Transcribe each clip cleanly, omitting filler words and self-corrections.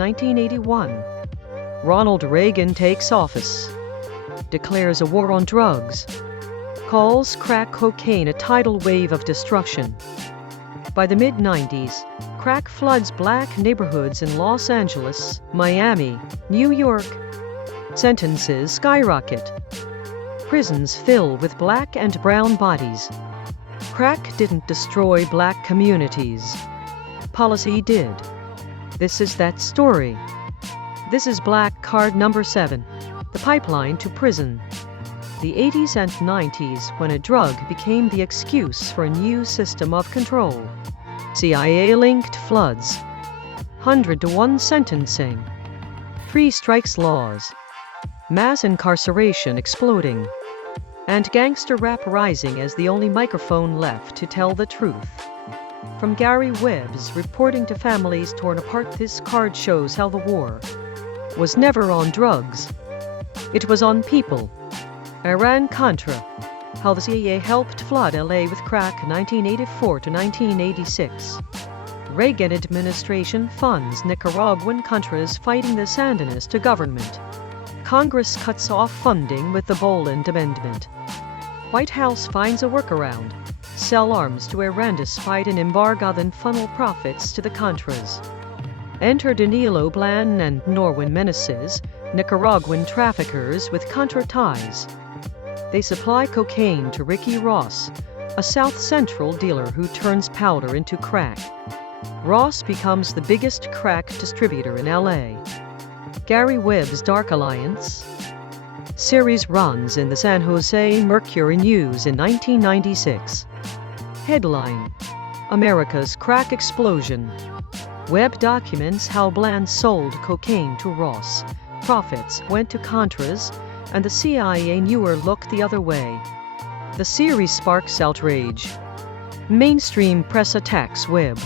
1981. Ronald Reagan takes office, declares a war on drugs, calls crack cocaine a tidal wave of destruction. By the mid-90s, crack floods black neighborhoods in Los Angeles, Miami, New York. Sentences skyrocket. Prisons fill with black and brown bodies. Crack didn't destroy black communities. Policy did. This is that story. This is Black Card number 7, the pipeline to prison. The 80s and 90s, when a drug became the excuse for a new system of control. CIA-linked floods. 100-to-1 sentencing. 3 strikes laws. Mass incarceration exploding. And gangster rap rising as the only microphone left to tell the truth. From Gary Webb's reporting to families torn apart, this card shows how the war was never on drugs. It was on people. Iran-Contra. How the CIA helped flood LA with crack 1984 to 1986. Reagan administration funds Nicaraguan Contras fighting the Sandinista government. Congress cuts off funding with the Boland Amendment. White House finds a workaround. Sell arms to Iran despite an embargo, then funnel profits to the Contras. Enter Danilo Blanton and Norwin menaces Nicaraguan traffickers with Contra ties. They supply cocaine to Ricky Ross, a South Central dealer who turns powder into crack. Ross becomes the biggest crack distributor in LA. Gary Webb's Dark Alliance series runs in the San Jose Mercury News in 1996. Headline: America's Crack Explosion. Webb documents how Bland sold cocaine to Ross. Profits went to Contras, and the CIA knew or looked the other way. The series sparks outrage. Mainstream press attacks Webb.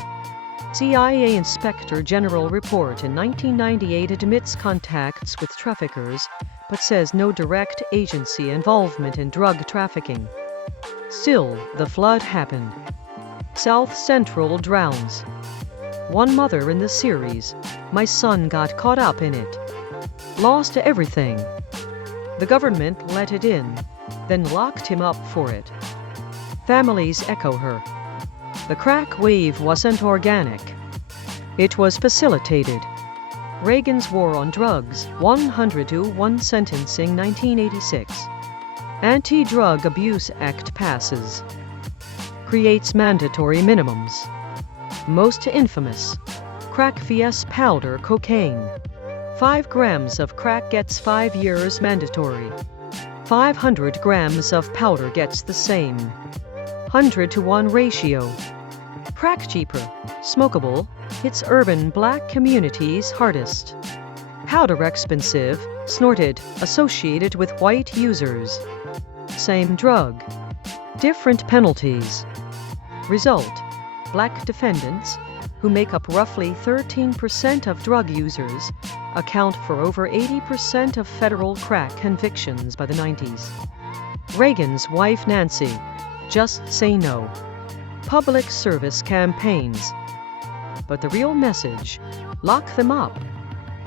CIA Inspector General report in 1998 admits contacts with traffickers, but says no direct agency involvement in drug trafficking. Still, the flood happened. South Central drowns. One mother in the series: my son got caught up in it. Lost everything. The government let it in, then locked him up for it. Families echo her. The crack wave wasn't organic. It was facilitated. Reagan's war on drugs, 100-to-1 sentencing 1986. Anti-Drug Abuse Act passes. Creates mandatory minimums. Most infamous. Crack vs. powder cocaine. 5 grams of crack gets 5 years mandatory. 500 grams of powder gets the same. 100-to-1 ratio. Crack cheaper, smokable, hits urban black communities hardest. Powder expensive, snorted, associated with white users. Same drug. Different penalties. Result: black defendants, who make up roughly 13% of drug users, account for over 80% of federal crack convictions by the 90s. Reagan's wife Nancy: just say no. Public service campaigns. But the real message: lock them up.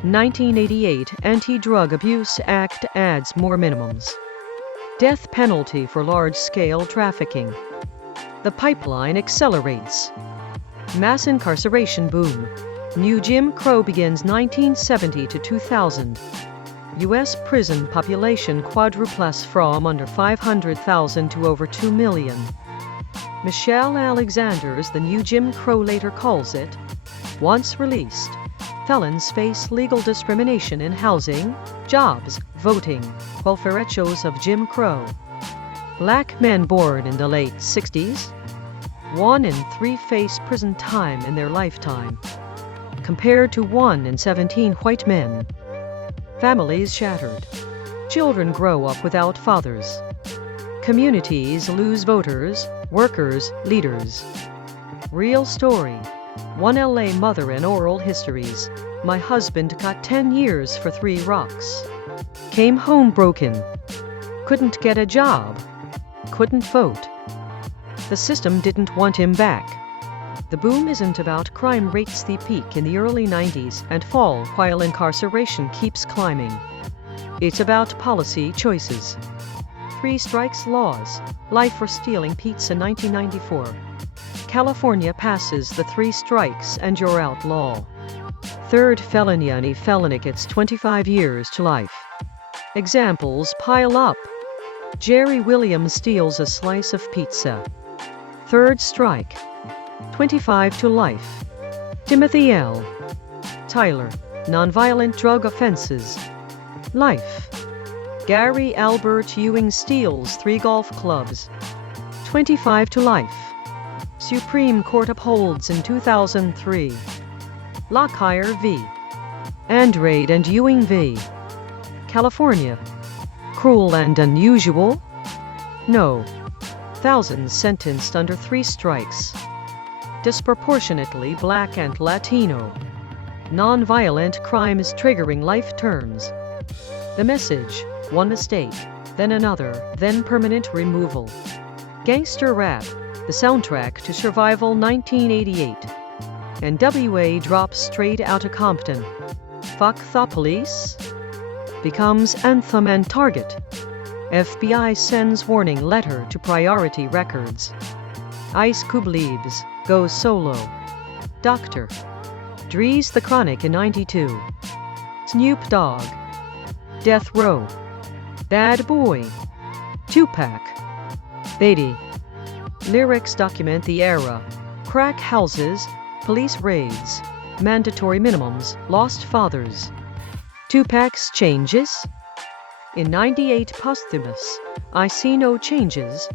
1988 Anti-Drug Abuse Act adds more minimums. Death penalty for large-scale trafficking. The pipeline accelerates. Mass incarceration boom. New Jim Crow begins 1970 to 2000. U.S. prison population quadruples from under 500,000 to over 2 million. Michelle Alexander's The New Jim Crow later calls it: once released, felons face legal discrimination in housing, jobs, voting, welfare. Echoes of Jim Crow. Black men born in the late 60s. 1 in 3 face prison time in their lifetime, compared to 1 in 17 white men. Families shattered. Children grow up without fathers. Communities lose voters, workers, leaders. Real story. One LA mother in oral histories: my husband got 10 years for 3 rocks. Came home broken. Couldn't get a job. Couldn't vote. The system didn't want him back. The boom isn't about crime rates. They peak in the early 90s and fall while incarceration keeps climbing. It's about policy choices. 3 strikes laws. Life for stealing pizza 1994. California passes the 3 strikes and you're out law. 3rd felony. Any felony gets 25 years to life. Examples pile up. Jerry Williams steals a slice of pizza. 3rd strike. 25 to life. Timothy L. Tyler. Nonviolent drug offenses. Life. Gary Albert Ewing steals 3 golf clubs. 25 to life. Supreme Court upholds in 2003. Lockyer v. Andrade and Ewing v. California. Cruel and unusual? No. Thousands sentenced under 3 strikes. Disproportionately Black and Latino. Non-violent crimes triggering life terms. The message: one mistake, then another, then permanent removal. Gangster rap, the soundtrack to Survival 1988. NWA drops straight outta Compton. Fuck the police? Becomes anthem and target. FBI sends warning letter to Priority Records. Ice Cube leaves, goes solo. Dr. Dre's The Chronic in 92. Snoop Dogg. Death Row. Bad Boy. Tupac. Beatty. Lyrics document the era. Crack houses, police raids, mandatory minimums, lost fathers. Tupac's changes? In 98 posthumous, I see no changes.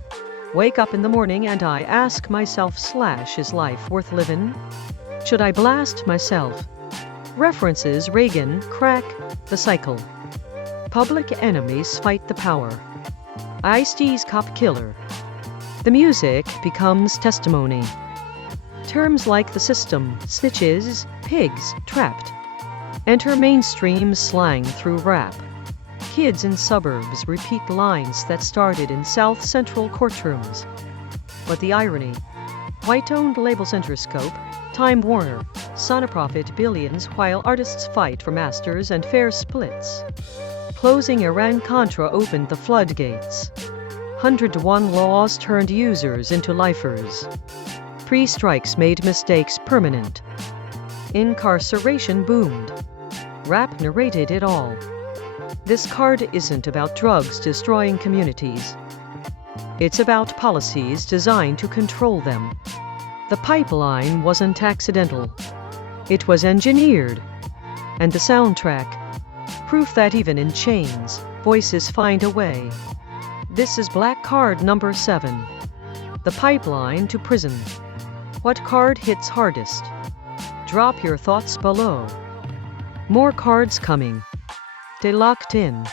Wake up in the morning and I ask myself, is life worth living? Should I blast myself? References Reagan, crack, the cycle. Public enemies fight the power. Ice-T's Cop Killer. The music becomes testimony. Terms like the system, snitches, pigs, trapped. Enter mainstream slang through rap. Kids in suburbs repeat lines that started in South Central courtrooms. But the irony: white-owned label Interscope, Time Warner, Sonoprofit billions while artists fight for masters and fair splits. Closing Iran-Contra opened the floodgates. 101 laws turned users into lifers. 3 strikes made mistakes permanent. Incarceration boomed. Rap narrated it all. This card isn't about drugs destroying communities. It's about policies designed to control them. The pipeline wasn't accidental. It was engineered. And the soundtrack? Proof that even in chains, voices find a way. This is Black Card number 7. The pipeline to prison. What card hits hardest? Drop your thoughts below. More cards coming. Stay locked in.